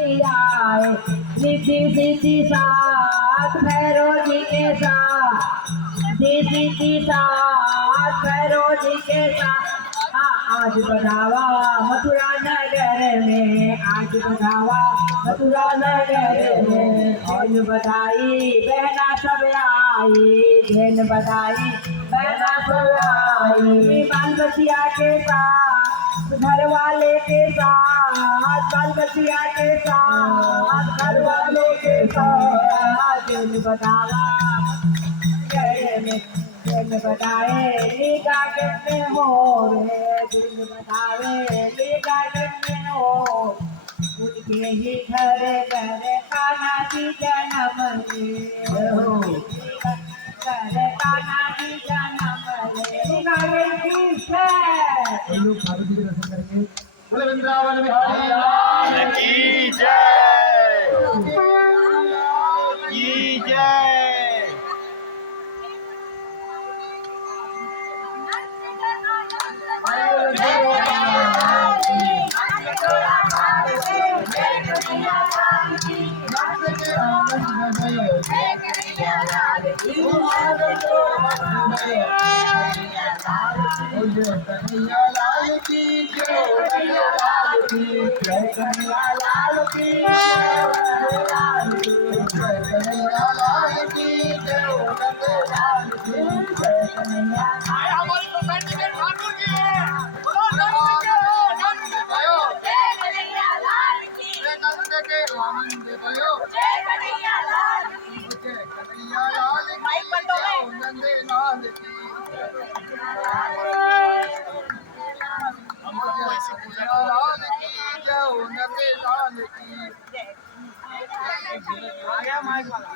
जी आए, रिद्धि सिद्धि साथ भैरव जी के साथ, रिद्धि सिद्धि साथ भैरव जी के साथ। आज बधावा मथुरा नगर में, आज बधावा मथुरा नगर में, आज बधाई बहना सब आई, बहन बधाई बहना सब आई। बाल बचिया के साथ घर वाले के साथ, बाल बचिया के साथ घर वाले के साथ, दिन बधावा दिन बताए ली गार्डन में हो रे, दिन बताए ली गार्डन में हो। उनके ही घर घर कान्हा जी जन्म ले हो, घर कान्हा जी जन्म ले। गार्डन की जय। लोग पार्वती के दर्शन करेंगे। बोले वृंदावन बिहारी लाल की जय की जय। कन्हैया लाल की जय, कन्हैया लाल की जय, कन्हैया लाल की जय, कन्हैया लाल की जय, कन्हैया लाल की जय, कन्हैया हमारी सोसाइटी के ठाकुर जी हैं। आनंद भयो, जय कन्हैया लाल की जय, आनंद के आनंद भयो, जय कन्हैया लाल की जय, कन्हैया लाल की जय, नंद लाल की आ गया माइक वाला।